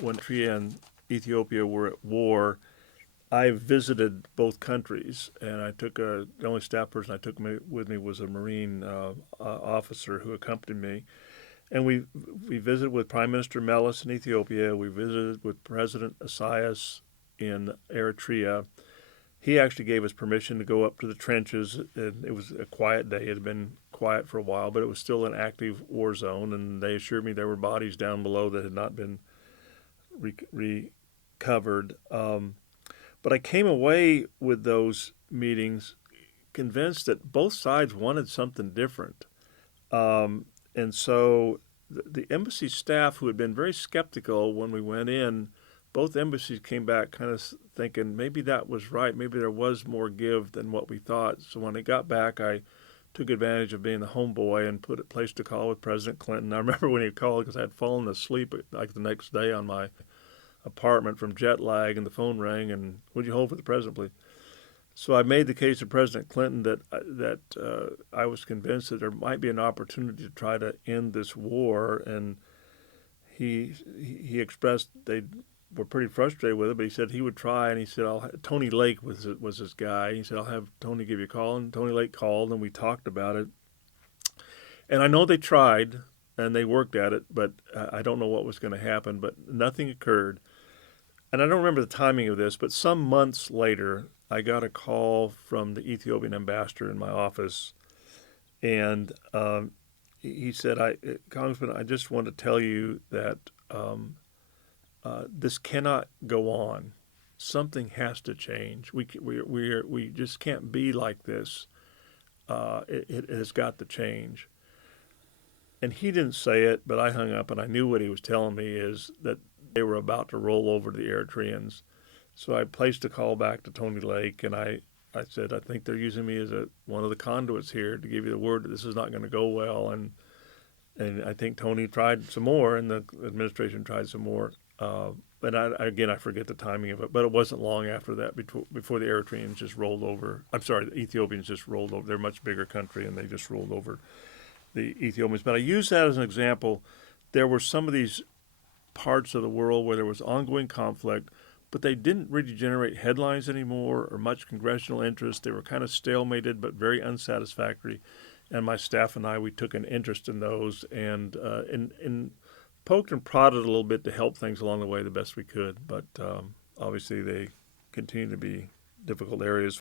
when Eritrea and Ethiopia were at war, I visited both countries, and the only staff person I took with me was a Marine officer who accompanied me. And we visited with Prime Minister Meles in Ethiopia. We visited with President Isaias in Eritrea. He actually gave us permission to go up to the trenches. And it was a quiet day. It had been quiet for a while, but it was still an active war zone. And they assured me there were bodies down below that had not been recovered. But I came away with those meetings convinced that both sides wanted something different. And so the embassy staff, who had been very skeptical when we went in, both embassies came back kind of thinking maybe that was right. Maybe there was more give than what we thought. So when I got back, I took advantage of being the homeboy and placed a call with President Clinton. I remember when he called because I had fallen asleep like the next day on my apartment from jet lag, and the phone rang, and would you hold for the president, please? So I made the case to President Clinton that I was convinced that there might be an opportunity to try to end this war, and he expressed they were pretty frustrated with it, but he said he would try, and he said Tony Lake was his guy. He said I'll have Tony give you a call, and Tony Lake called, and we talked about it. And I know they tried and they worked at it, but I don't know what was going to happen. But nothing occurred, and I don't remember the timing of this, but some months later, I got a call from the Ethiopian ambassador in my office, and he said, Congressman, I just want to tell you that this cannot go on. Something has to change. We just can't be like this. It has got to change." And he didn't say it, but I hung up, and I knew what he was telling me is that they were about to roll over the Eritreans. So I placed a call back to Tony Lake, and I said, I think they're using me as one of the conduits here to give you the word that this is not going to go well. And I think Tony tried some more, and the administration tried some more. But I forget the timing of it. But it wasn't long after that before the Eritreans just rolled over. I'm sorry, the Ethiopians just rolled over. They're a much bigger country, and they just rolled over the Ethiopians. But I use that as an example. There were some of these parts of the world where there was ongoing conflict, but they didn't really generate headlines anymore or much congressional interest. They were kind of stalemated but very unsatisfactory. And my staff and we took an interest in those and poked and prodded a little bit to help things along the way the best we could. But obviously they continue to be difficult areas.